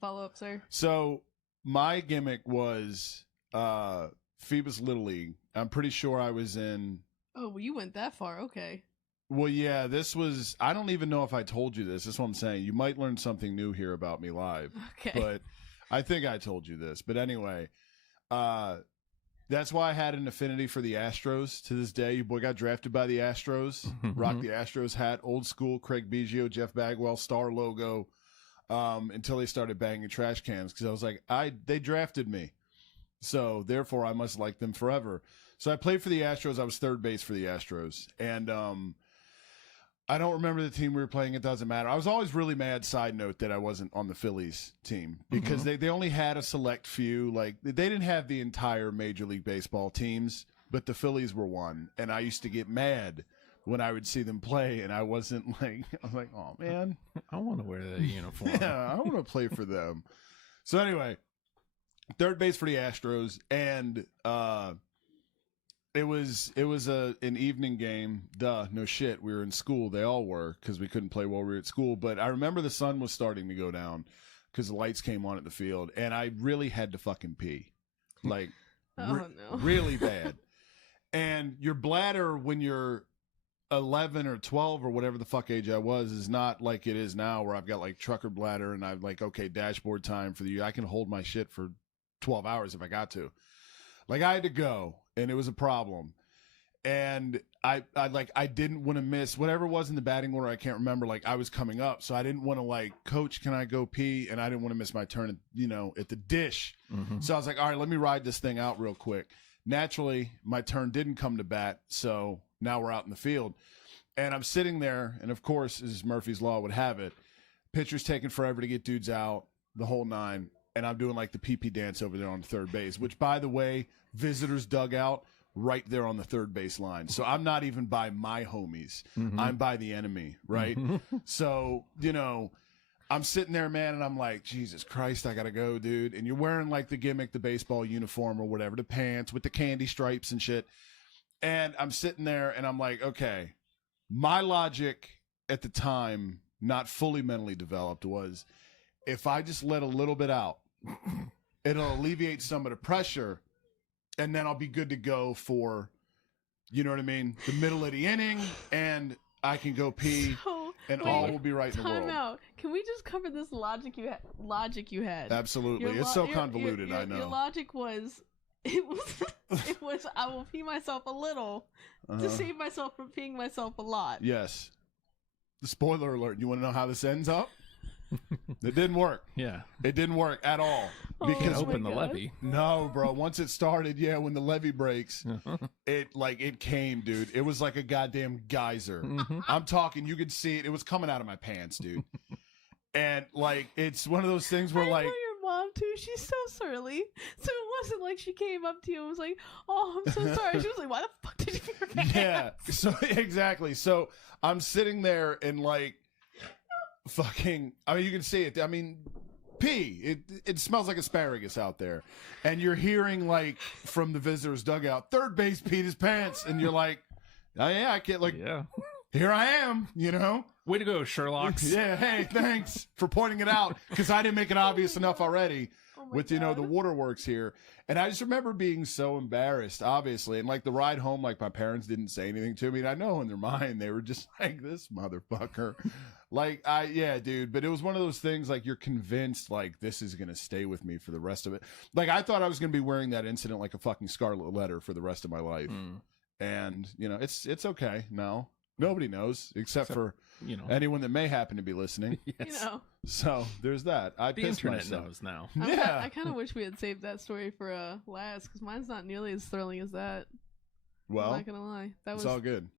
follow up, sir? So my gimmick was Phoebus Little League. I'm pretty sure I was in. Oh, well, you went that far. Okay. Well, yeah, this was. I don't even know if I told you this. That's what I'm saying. You might learn something new here about me live. Okay. But I think I told you this. But anyway, that's why I had an affinity for the Astros to this day. Your boy got drafted by the Astros. Rocked the Astros hat. Old school. Craig Biggio, Jeff Bagwell, star logo. Until they started banging trash cans. Because I was like, they drafted me. So, therefore, I must like them forever. So, I played for the Astros. I was third base for the Astros. And I don't remember the team we were playing. It doesn't matter. I was always really mad, side note, that I wasn't on the Phillies team. Because they only had a select few. Like, they didn't have the entire Major League Baseball teams. But the Phillies were one. And I used to get mad when I would see them play. And I wasn't like, I was like, oh, man. I want to wear that uniform. Yeah, I want to play for them. So, anyway. Third base for the Astros, and it was an evening game. Duh, no shit. We were in school. They all were because we couldn't play while we were at school. But I remember the sun was starting to go down because the lights came on at the field, and I really had to fucking pee, like really bad. And your bladder when you're 11 or 12 or whatever the fuck age I was is not like it is now, where I've got like trucker bladder and I'm like, okay, dashboard time for the year. I can hold my shit for 12 hours if I got to. Like, I had to go, and it was a problem. And I didn't want to miss whatever was in the batting order. I can't remember. Like, I was coming up, so I didn't want to like, coach, can I go pee? And I didn't want to miss my turn, at the dish. So I was like, all right, let me ride this thing out real quick. Naturally, my turn didn't come to bat, so now we're out in the field. And I'm sitting there, and of course, as Murphy's Law would have it, pitcher's taking forever to get dudes out, the whole nine. And I'm doing like the pee-pee dance over there on third base, which, by the way, visitors dugout right there on the third base line. So I'm not even by my homies. I'm by the enemy, right? So, I'm sitting there, man, and I'm like, Jesus Christ, I got to go, dude. And you're wearing like the gimmick, the baseball uniform or whatever, the pants with the candy stripes and shit. And I'm sitting there and I'm like, okay, my logic at the time, not fully mentally developed, was if I just let a little bit out, it'll alleviate some of the pressure, and then I'll be good to go for, you know what I mean, the middle of the inning, and I can go pee, and all will be right in the world. Time out. Can we just cover this logic you had? Absolutely. It's so convoluted, I know. Your logic was, it was, I will pee myself a little to save myself from peeing myself a lot. Yes. The spoiler alert. You want to know how this ends up? It didn't work. Yeah. It didn't work at all. Because open the levee. No, bro. Once it started, when the levee breaks, it came, dude. It was like a goddamn geyser. I'm talking, you could see it. It was coming out of my pants, dude. And like, it's one of those things where like, know your mom too. She's so surly. So it wasn't like she came up to you and was like, "Oh, I'm so sorry." She was like, "Why the fuck did you pee your pants?" Yeah. So exactly. So I'm sitting there and like, fucking, I mean, you can see it. I mean, pee. It smells like asparagus out there. And you're hearing, like, from the visitor's dugout, third base peed his pants. And you're like, oh, yeah, I can't, like, here I am, Way to go, Sherlock. Yeah, hey, thanks for pointing it out, because I didn't make it obvious enough already with, the waterworks here. And I just remember being so embarrassed, obviously. And, like, the ride home, like, my parents didn't say anything to me. And I know in their mind, they were just like, this motherfucker. Like, dude. But it was one of those things, like, you're convinced, like, this is going to stay with me for the rest of it. Like, I thought I was going to be wearing that incident like a fucking scarlet letter for the rest of my life. And, it's okay. No. Nobody knows, except for anyone that may happen to be listening. Yes. So there's that. The internet knows now. I kind of wish we had saved that story for last, because mine's not nearly as thrilling as that. Well, I'm not gonna lie. That was all good.